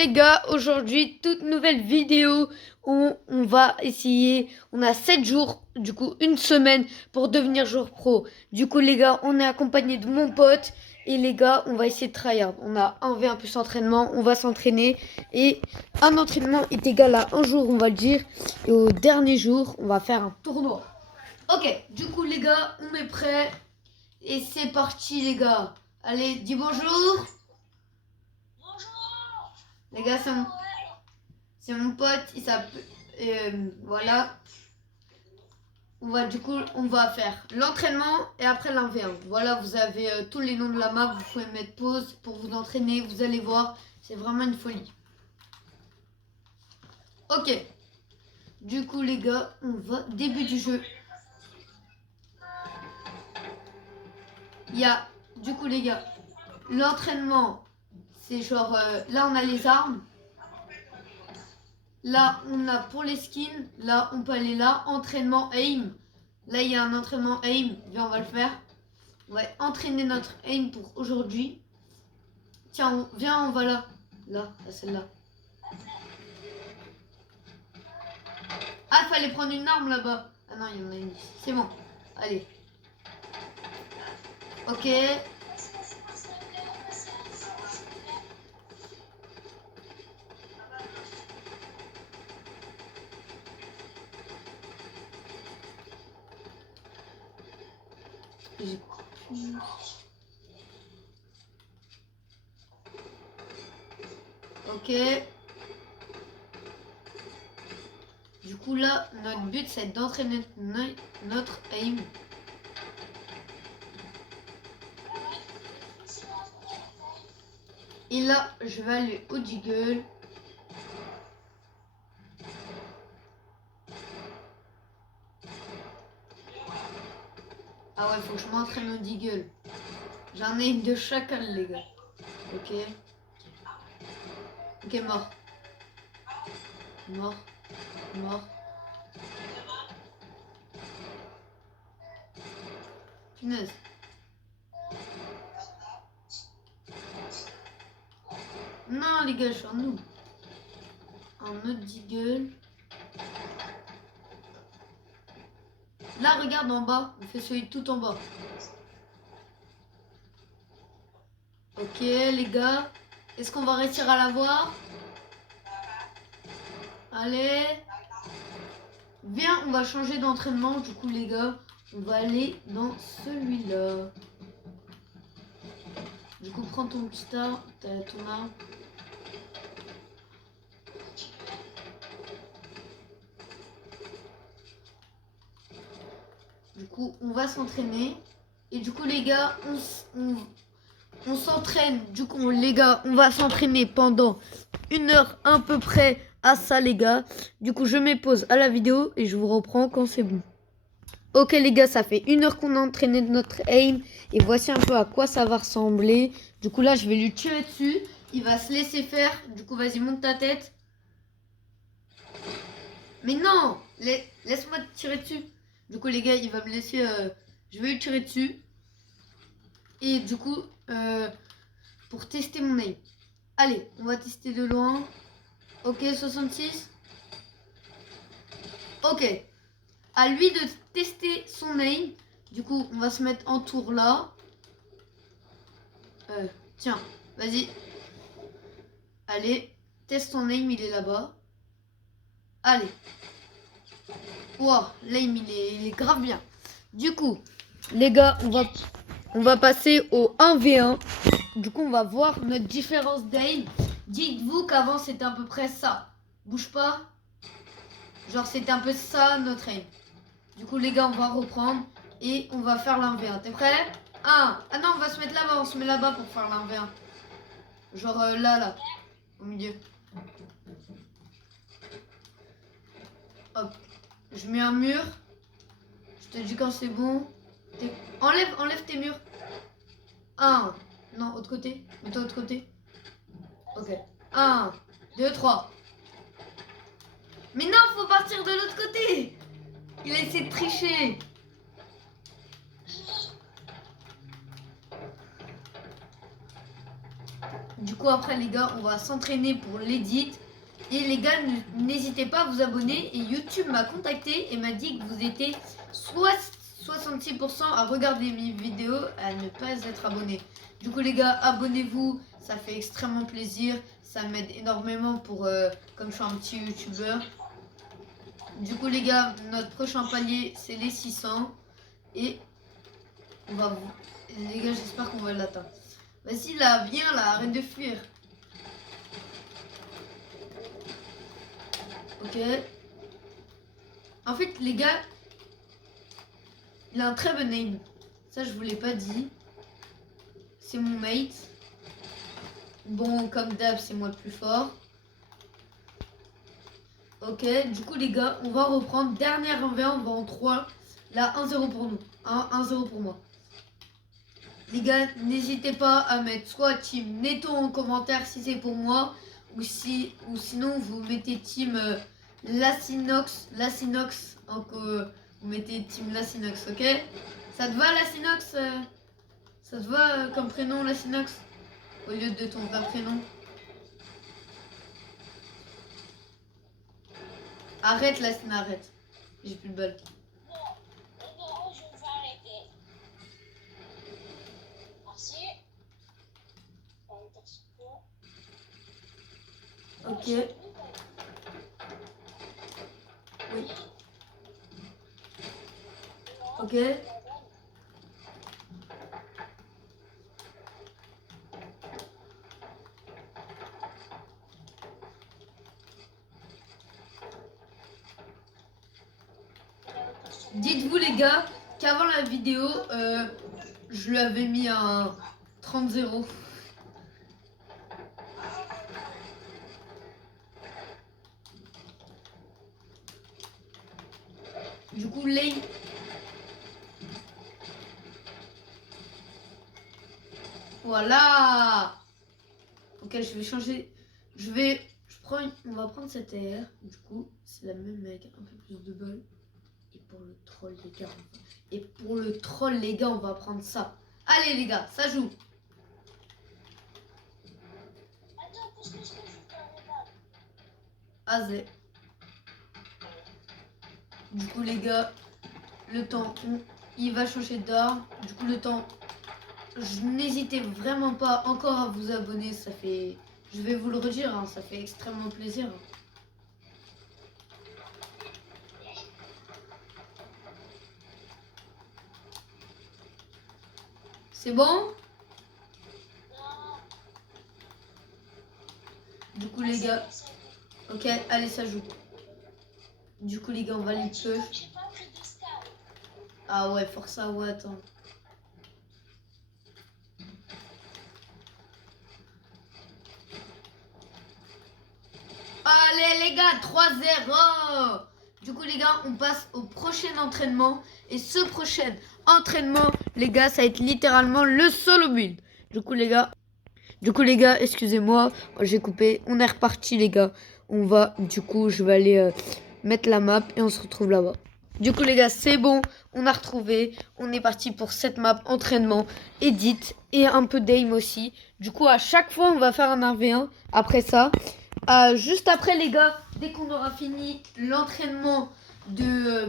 les gars, aujourd'hui toute nouvelle vidéo où on va essayer, on a 7 jours, du coup une semaine pour devenir joueur pro. Du coup les gars, on est accompagné de mon pote et les gars, on va essayer de tryhard. On a 1v1 plus entraînement, on va s'entraîner et un entraînement est égal à un jour, on va le dire. Et au dernier jour, on va faire un tournoi. Ok, du coup les gars, on est prêts et c'est parti les gars. Allez, dis bonjour. Les gars, c'est mon pote, il s'appelle. Voilà. On va faire l'entraînement et après l'1v1. Voilà, vous avez tous les noms de la map, vous pouvez mettre pause pour vous entraîner, vous allez voir, c'est vraiment une folie. Ok. Du coup, les gars, on va. Début du jeu. Du coup, les gars, l'entraînement, c'est genre. Là, on a les armes. Là, on a pour les skins. Là, on peut aller là. Entraînement aim. Là, il y a un entraînement aim. Viens, on va le faire. On va entraîner notre aim pour aujourd'hui. Tiens, viens, on va là. Là, celle-là. Ah, il fallait prendre une arme là-bas. Ah non, il y en a une. C'est bon. Allez. Ok. Ok. Du coup là, notre but c'est d'entraîner notre aim. Et là, je vais aller au Deagle. Ah ouais, faut que je m'entraîne au Deagle. J'en ai une de chacal, les gars. Ok. Ok, mort. Mort. Mort. Punaise. Non, les gars, je suis en nous. Un autre Deagle. Là, regarde en bas. On fait celui tout en bas. Ok, les gars. Est-ce qu'on va réussir à l'avoir? Allez. Viens, on va changer d'entraînement. Du coup, les gars, on va aller dans celui-là. Du coup, prends ton petit arme, ton arme. Du coup, on va s'entraîner. Et du coup, les gars, on s'entraîne. Du coup, les gars, on va s'entraîner pendant 1 heure à peu près à ça, les gars. Du coup, je mets pause à la vidéo et je vous reprends quand c'est bon. Ok, les gars, ça fait 1 heure qu'on a entraîné notre aim. Et voici un peu à quoi ça va ressembler. Du coup, là, je vais lui tirer dessus. Il va se laisser faire. Du coup, vas-y, monte ta tête. Mais non, laisse-moi te tirer dessus. Du coup, les gars, il va me laisser. Je vais lui tirer dessus. Et du coup, pour tester mon aim. Allez, on va tester de loin. Ok, 66. Ok. À lui de tester son aim. Du coup, on va se mettre en tour là. Tiens, vas-y. Allez, teste ton aim, il est là-bas. Allez. Wow, l'aim, il est grave bien. Du coup, les gars, on va passer au 1v1. Du coup, on va voir notre différence d'aim. Dites-vous qu'avant, c'était à peu près ça. Bouge pas. Genre, c'était un peu ça, notre aim. Du coup, les gars, on va reprendre. Et on va faire l'1v1. T'es prêt? 1. Ah non, on va se mettre là-bas. On se met là-bas pour faire l'1v1. Genre là. Au milieu. Hop. Je mets un mur. Je te dis quand c'est bon. Enlève tes murs. 1. Non, autre côté. Mets-toi autre côté. Ok. 1, 2, 3. Mais non, faut partir de l'autre côté. Il a essayé de tricher. Du coup, après, les gars, on va s'entraîner pour l'édit. Et les gars, n'hésitez pas à vous abonner. Et YouTube m'a contacté et m'a dit que vous étiez soit 66% à regarder mes vidéos, à ne pas être abonné. Du coup, les gars, abonnez-vous. Ça fait extrêmement plaisir. Ça m'aide énormément pour, comme je suis un petit YouTubeur. Du coup, les gars, notre prochain palier, c'est les 600. Et on va... Les gars, j'espère qu'on va l'atteindre. Vas-y, là, viens, là, arrête de fuir. Ok. En fait, les gars, il a un très bon aim. Ça, je vous l'ai pas dit. C'est mon mate. Bon, comme d'hab, c'est moi le plus fort. Ok, du coup, les gars, on va reprendre. Dernière 1v1, on va en 3. Là, 1-0 pour nous. 1-0 pour moi. Les gars, n'hésitez pas à mettre soit team Netto en commentaire si c'est pour moi. Ou sinon, vous mettez team Lacinox. Vous mettez team Lacinox, ok? Ça te va, Lacinox? Ça te va comme prénom, Lacinox? Au lieu de ton vrai prénom. Arrête, Lacine, arrête. J'ai plus de balles. Non, je vais arrêter. Merci. Ok. Oui. Ok. Dites-vous les gars qu'avant la vidéo, je lui avais mis un 30-0. Du coup, lane. Voilà. Ok, je vais changer. On va prendre cette AR. Du coup, c'est la même avec un peu plus de balles. Et pour le troll, les gars, on va prendre ça. Allez, les gars, ça joue. Azé. Du coup, les gars, le temps, il va changer d'arme. Du coup, le temps, n'hésitez vraiment pas encore à vous abonner. Ça fait, je vais vous le redire, hein, ça fait extrêmement plaisir. C'est bon? Du coup, les gars, ok, allez, ça joue. Du coup, les gars, on va les push. Ah ouais, Forza Watt. Hein. Allez, les gars, 3-0. Du coup, les gars, on passe au prochain entraînement. Et ce prochain entraînement, les gars, ça va être littéralement le solo build. Du coup, les gars, excusez-moi, j'ai coupé. On est reparti, les gars. On va, du coup, je vais aller mettre la map et on se retrouve là-bas. Du coup, les gars, c'est bon. On a retrouvé. On est parti pour cette map entraînement, edit et un peu d'aim aussi. Du coup, à chaque fois, on va faire un 1v1. Après ça, juste après, les gars, dès qu'on aura fini l'entraînement de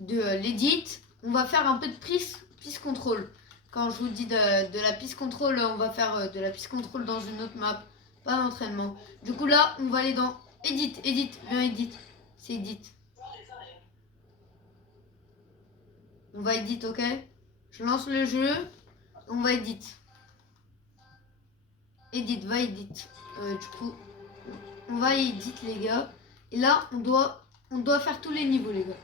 l'edit, on va faire un peu de piste contrôle. Quand je vous dis de la piste contrôle, on va faire de la piste contrôle dans une autre map, pas d'entraînement. Du coup, là, on va aller dans edit, viens edit. C'est edit. On va edit, ok? Je lance le jeu. On va edit. Edit, va edit. Du coup, on va edit, les gars. Et là, on doit faire tous les niveaux, les gars.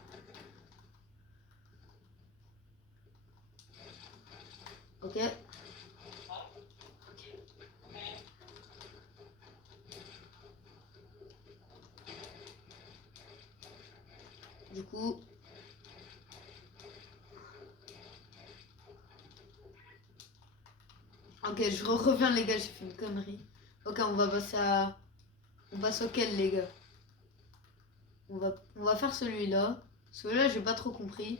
Ok? Du coup... Ok, je reviens, les gars, j'ai fait une connerie. Ok, on va passer à... On passe auquel, les gars? On va faire celui-là. Celui-là, j'ai pas trop compris.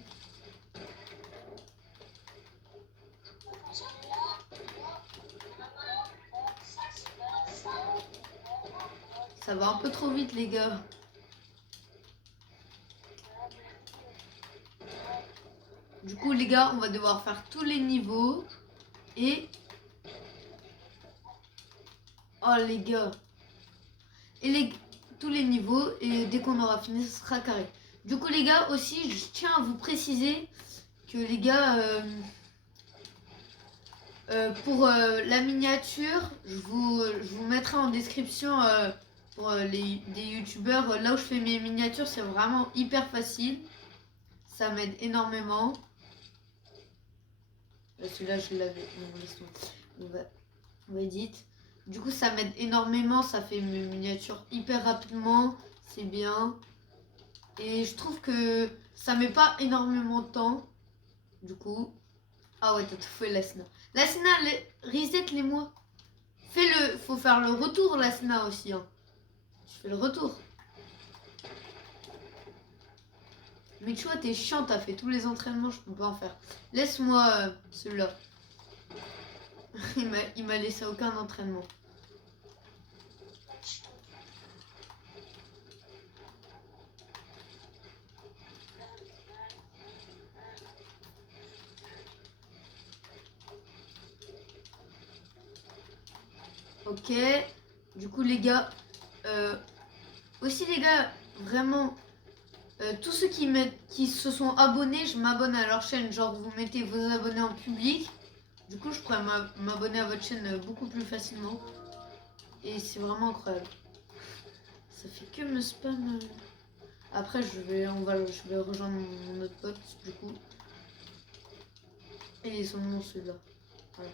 Ça va un peu trop vite, les gars. Du coup, les gars, on va devoir faire tous les niveaux. Et... Oh, les gars. Et tous les niveaux. Et dès qu'on aura fini, ce sera carré. Du coup, les gars, aussi, je tiens à vous préciser que, les gars... pour la miniature, je vous mettrai en description pour des youtubeurs. Là où je fais mes miniatures, c'est vraiment hyper facile. Ça m'aide énormément. Celui-là, je l'avais. Non, laisse-moi. On va edit. Du coup, ça m'aide énormément. Ça fait mes miniatures hyper rapidement. C'est bien. Et je trouve que ça met pas énormément de temps. Du coup. Ah ouais, t'as tout fait, Lasna. Lasna, reset les mois. Fais-le. Faut faire le retour, Lasna aussi. Hein. Je fais le retour. Mais tu vois, t'es chiant, t'as fait tous les entraînements, je peux pas en faire. Laisse-moi celui-là. Il m'a laissé aucun entraînement. Ok. Du coup, les gars. Aussi, les gars, vraiment. Tous ceux qui se sont abonnés, je m'abonne à leur chaîne. Genre, vous mettez vos abonnés en public. Du coup, je pourrais m'abonner à votre chaîne beaucoup plus facilement. Et c'est vraiment incroyable. Ça fait que me spam. Après, je vais rejoindre mon autre pote, du coup. Et son nom, celui-là. Voilà.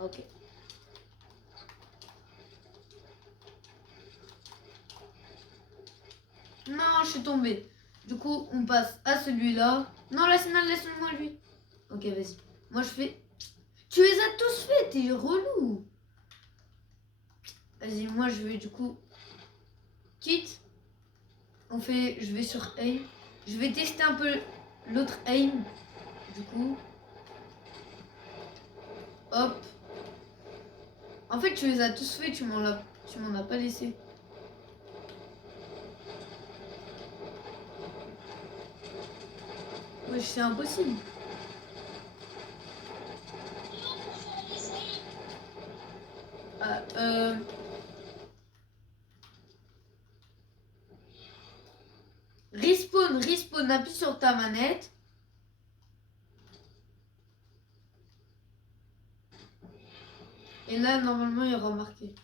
Ok. Non, je suis tombée. Du coup, on passe à celui-là. Non, laisse-moi lui. Ok, vas-y. Moi, je fais... Tu les as tous faits, t'es relou. Vas-y, moi, je vais du coup... Quitte. Je vais sur aim. Je vais tester un peu l'autre aim. Du coup... Hop. En fait, tu les as tous faits, tu m'en as pas laissé. Ouais, c'est impossible. Ah, Respawn, appuie sur ta manette. Et là, normalement, il y aura marqué.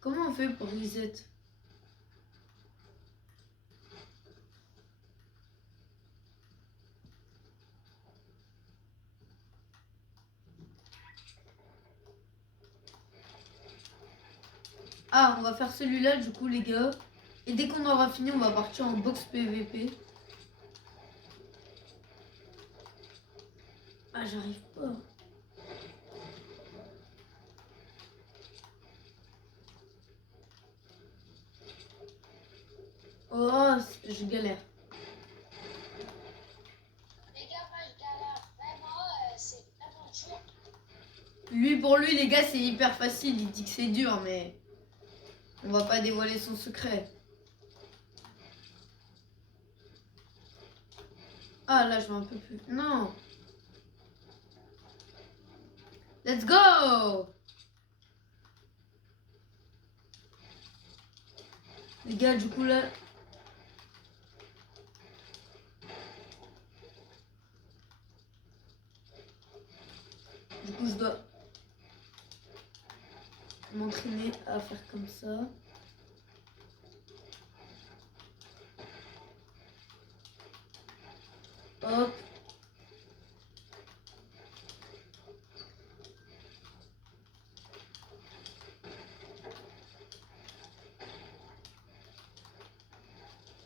Comment on fait pour reset? Ah, on va faire celui-là, du coup, les gars. Et dès qu'on aura fini, on va partir en box PVP. Ah, j'arrive pas. Oh, je galère. Les gars, moi je galère vraiment, c'est vraiment dur. Pour lui, les gars, c'est hyper facile. Il dit que c'est dur, mais on va pas dévoiler son secret. Ah, là, je vois un peu plus. Non. Let's go! Les gars, du coup, là... Du coup, je dois m'entraîner à faire comme ça. Hop.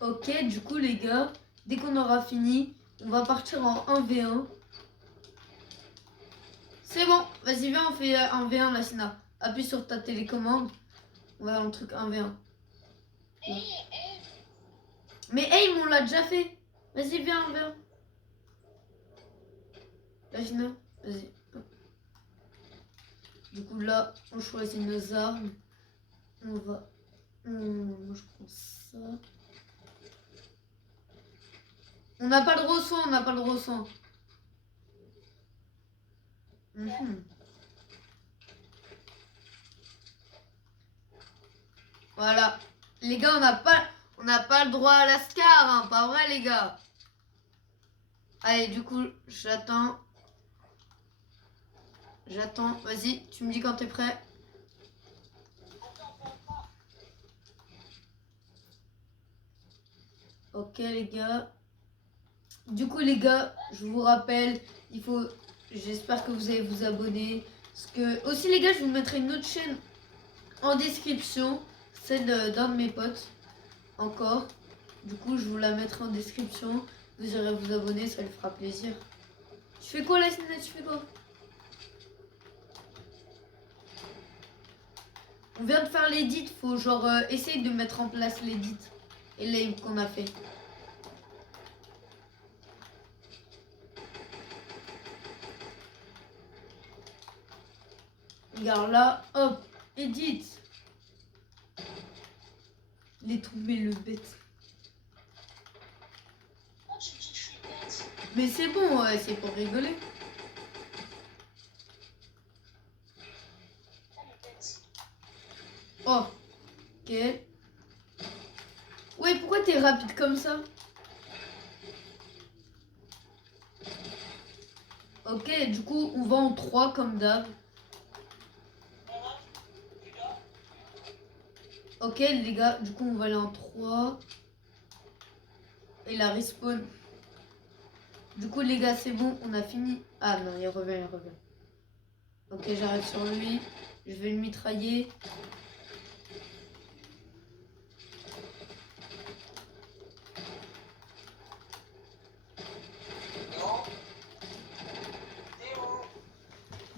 Ok, du coup, les gars, dès qu'on aura fini, on va partir en 1v1. C'est bon, vas-y, viens, on fait 1v1, la Sina. Appuie sur ta télécommande. On va dans le truc 1v1. Et, Mais aim, on l'a déjà fait. Vas-y, viens, viens. Lâche-le. Vas-y. Du coup, là, on choisit nos armes. On va... Moi, je prends ça. On n'a pas de ressent, on n'a pas de ressent. Voilà. Les gars, on n'a pas le droit à la scar, hein. Pas vrai, les gars. Allez, du coup, j'attends. J'attends. Vas-y, tu me dis quand t'es prêt. Ok, les gars. Du coup, les gars, je vous rappelle, il faut... J'espère que vous allez vous abonner. Parce que... Aussi, les gars, je vous mettrai une autre chaîne en description. Celle d'un de mes potes. Encore. Du coup, je vous la mettrai en description. Vous irez vous abonner, ça lui fera plaisir. Tu fais quoi, la Snelle? Tu fais quoi? On vient de faire l'édit. Faut genre essayer de mettre en place l'édit. Et l'aim qu'on a fait. Regarde là, hop, edit. Il est tombé le bête. Oh, tu dis que je suis bête. Mais c'est bon, c'est pour rigoler. Elle est bête. Oh, ok. Ouais, pourquoi t'es rapide comme ça? Ok, du coup, on va en 3 comme d'hab. Ok, les gars, du coup, on va aller en 3. Et la respawn. Du coup, les gars, c'est bon, on a fini. Ah non, il revient, il revient. Ok, j'arrive sur lui. Je vais le mitrailler.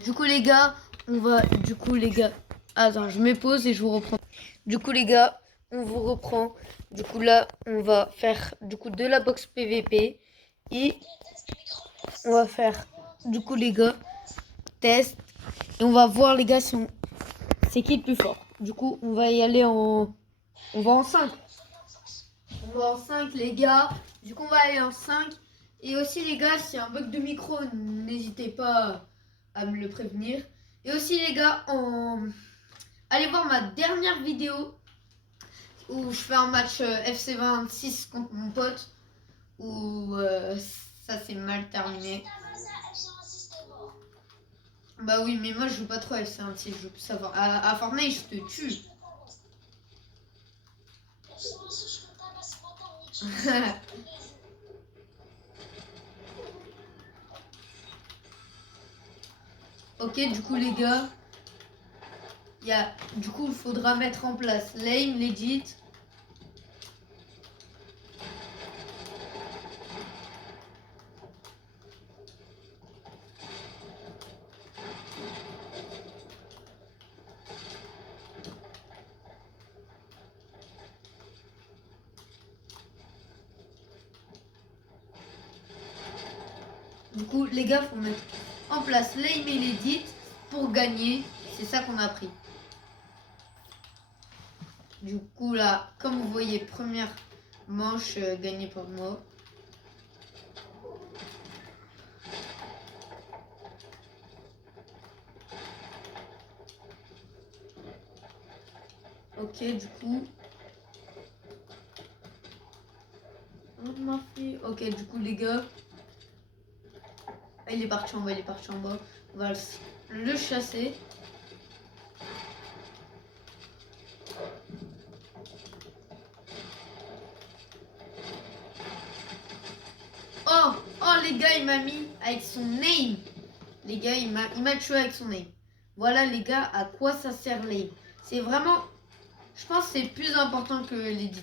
Du coup, les gars, on va... Du coup, les gars... Attends, je me pose et je vous reprends. Du coup, les gars, on vous reprend. Du coup, là, on va faire du coup de la boxe PVP. Et on va faire, du coup, les gars, test. Et on va voir, les gars, si on... c'est qui le plus fort. Du coup, on va y aller en... On va en 5. On va en 5, les gars. Du coup, on va aller en 5. Et aussi, les gars, s'il y a un bug de micro, n'hésitez pas à me le prévenir. Et aussi, les gars, allez voir ma dernière vidéo où je fais un match FC26 contre mon pote. Où ça s'est mal terminé. Bah oui, mais moi je joue pas trop à FC26, je joue plus à Fortnite, je te tue. Ok, du coup les gars, du coup il faudra mettre en place l'aim, l'edit. Du coup les gars, faut mettre en place l'aim et l'edit pour gagner. C'est ça qu'on a appris. Du coup là, comme vous voyez, première manche gagnée par moi. Ok, du coup. On m'a fait. Ok, du coup les gars. Il est parti en bas, il est parti en bas. On va le chasser. Oh, oh les gars, il m'a mis avec son name. Les gars, il m'a tué avec son name. Voilà les gars, à quoi ça sert l'aim. C'est vraiment, je pense que c'est plus important que l'edit.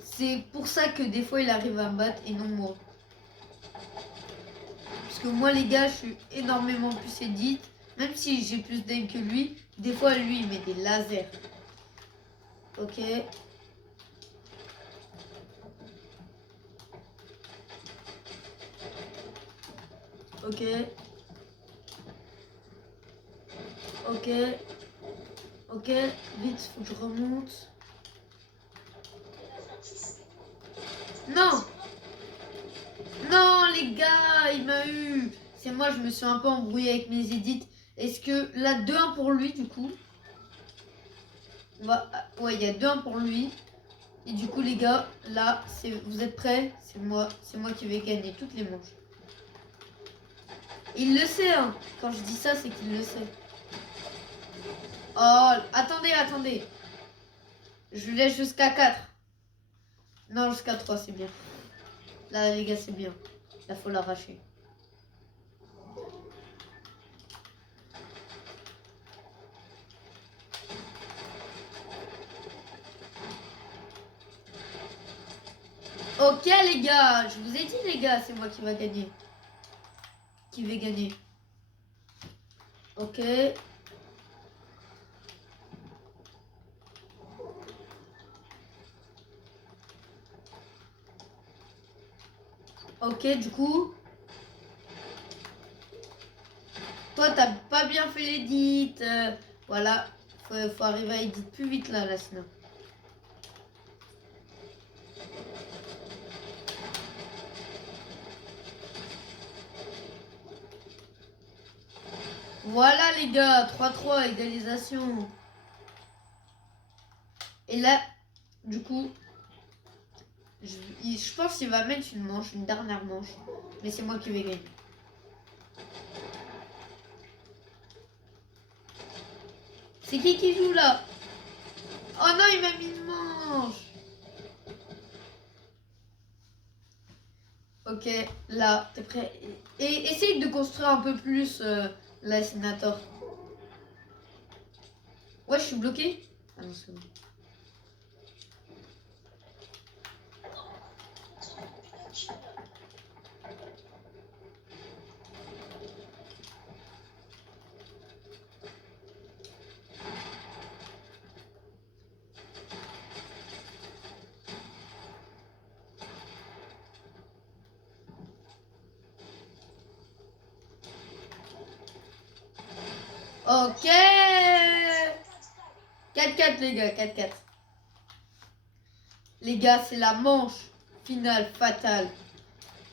C'est pour ça que des fois il arrive à me battre et non moi. Parce que moi les gars, je suis énormément plus edit. Même si j'ai plus d'aim que lui, des fois lui il met des lasers. Ok. Ok. Ok. Ok. Vite, faut que je remonte. Non! Non, les gars, il m'a eu. C'est moi, je me suis un peu embrouillé avec mes edits. Est-ce que là, 2-1 pour lui, du coup? Ouais, il y a 2-1 pour lui. Et du coup, les gars, là, vous êtes prêts? C'est moi qui vais gagner toutes les manches. Il le sait, hein. Quand je dis ça, c'est qu'il le sait. Oh, attendez. Je laisse jusqu'à 4. Non, jusqu'à 3, c'est bien. Là, les gars, c'est bien. Là, faut l'arracher. Ok, les gars. Je vous ai dit, les gars, c'est moi qui va gagner. Qui va gagner. Ok. Ok, du coup. Toi, t'as pas bien fait l'édit. Voilà. Faut arriver à éditer plus vite là, sinon. Voilà, les gars. 3-3, égalisation. Et là, du coup, je pense qu'il va mettre une manche, une dernière manche. Mais c'est moi qui vais gagner. C'est qui joue là? Oh non, il m'a mis une manche. Ok, là, t'es prêt? Et essaye de construire un peu plus la Sénator. Ouais, je suis bloqué. Ah non, c'est bon. Ok. 4-4 les gars, 4-4. Les gars, c'est la manche finale fatale.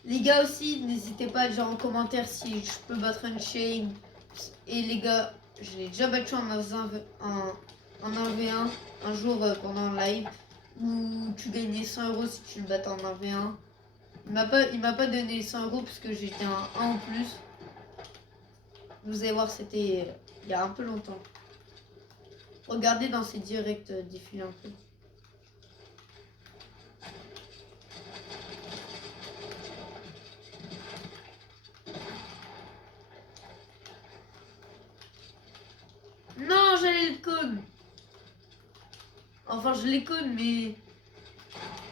Les gars aussi, n'hésitez pas à dire en commentaire si je peux battre Unchained. Et les gars, je l'ai déjà battu en 1v1 un jour pendant le live où tu gagnais 100 € si tu le battais en 1v1. Il m'a pas donné 100 € parce que j'étais un 1 en plus. Vous allez voir, c'était il y a un peu longtemps. Regardez dans ces directs défiler un peu. Non, j'allais le con. Enfin, je l'ai con, mais...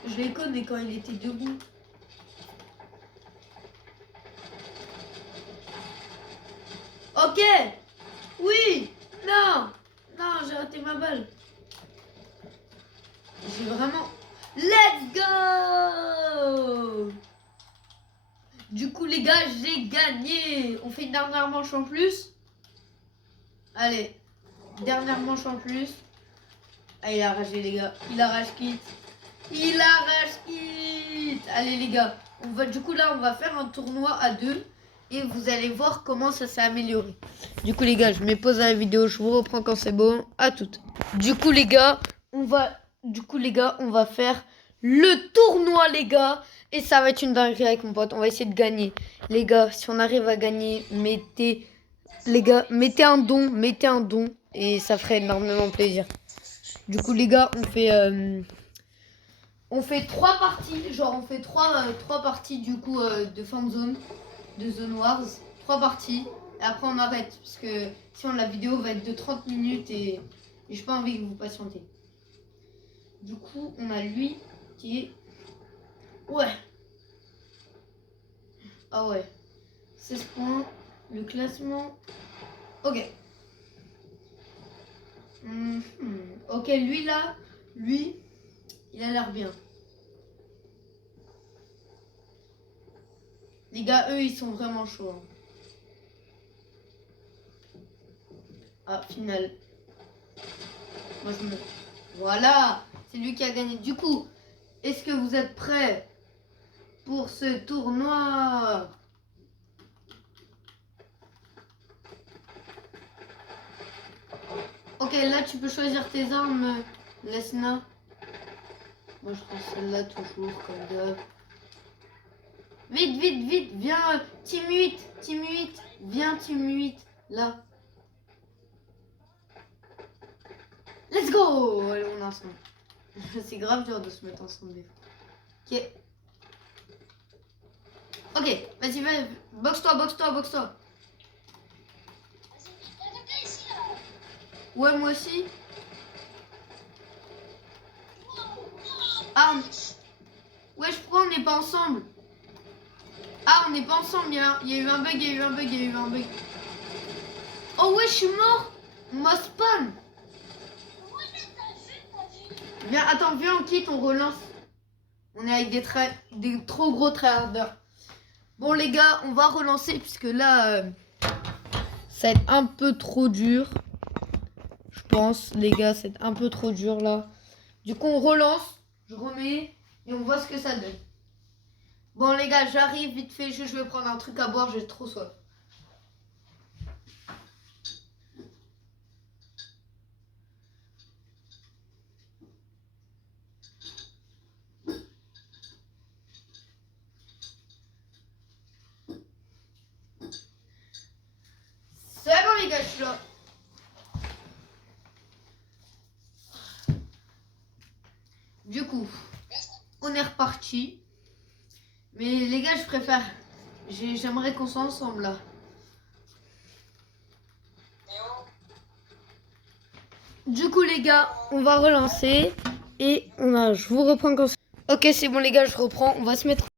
Je l'ai con, mais quand il était debout. Ok. Oui. Non. Non, j'ai raté ma balle. J'ai vraiment... Let's go. Du coup, les gars, j'ai gagné. On fait une dernière manche en plus. Allez. Dernière manche en plus. Ah, il a ragé, les gars. Il arrache quitte. Il arrache quitte. Allez, les gars. Du coup, là, on va faire un tournoi à 2. Et vous allez voir comment ça s'est amélioré. Du coup, les gars, je mets pause à la vidéo. Je vous reprends quand c'est bon. À toutes. Du coup, les gars, on va faire le tournoi, les gars. Et ça va être une dinguerie avec mon pote. On va essayer de gagner. Les gars, si on arrive à gagner, mettez un don. Et ça ferait énormément plaisir. Du coup, les gars, on fait 3 parties. Genre, on fait 3 parties du coup de fan zone, de Zone Wars. 3 parties. Et après, on arrête. Parce que sinon, la vidéo va être de 30 minutes et j'ai pas envie que vous patientez. Du coup, on a lui qui est... Ouais. Ah ouais. 16 points. Le classement. Ok. Ok, lui là, il a l'air bien. Les gars, eux, ils sont vraiment chauds. Hein. Ah, finale. Moi, je me... Voilà, c'est lui qui a gagné. Du coup, est-ce que vous êtes prêts pour ce tournoi? Ok, là, tu peux choisir tes armes, Lesna. Moi, je prends celle-là toujours, comme d'hab. Vite, vite, vite, viens, Team 8, Team 8, viens, Team 8, là. Let's go! Allez, on est ensemble. C'est grave dur de se mettre ensemble des fois. Ok. Ok, vas-y, vas-y, boxe-toi, boxe-toi, boxe-toi. Vas-y, il y a quelqu'un ici là. Ouais, moi aussi. Ah, wesh, pourquoi on n'est pas ensemble? Ah, on n'est pas ensemble, il y a eu un bug, il y a eu un bug, il y a eu un bug. Oh ouais, je suis mort. On m'a spawn. Ouais, t'as vu. Viens, attends, viens, on quitte, on relance. On est avec des trop gros tryharders. Bon les gars, on va relancer puisque là, ça va être un peu trop dur. Je pense, les gars, c'est un peu trop dur là. Du coup, on relance, je remets et on voit ce que ça donne. Bon les gars, j'arrive vite fait, je vais prendre un truc à boire, j'ai trop soif. C'est bon les gars, je suis là. Du coup, on est reparti. Mais les gars, je préfère. J'aimerais qu'on soit ensemble là. Du coup les gars, on va relancer. Et je vous reprends quand... Ok, c'est bon les gars, je reprends. On va se mettre...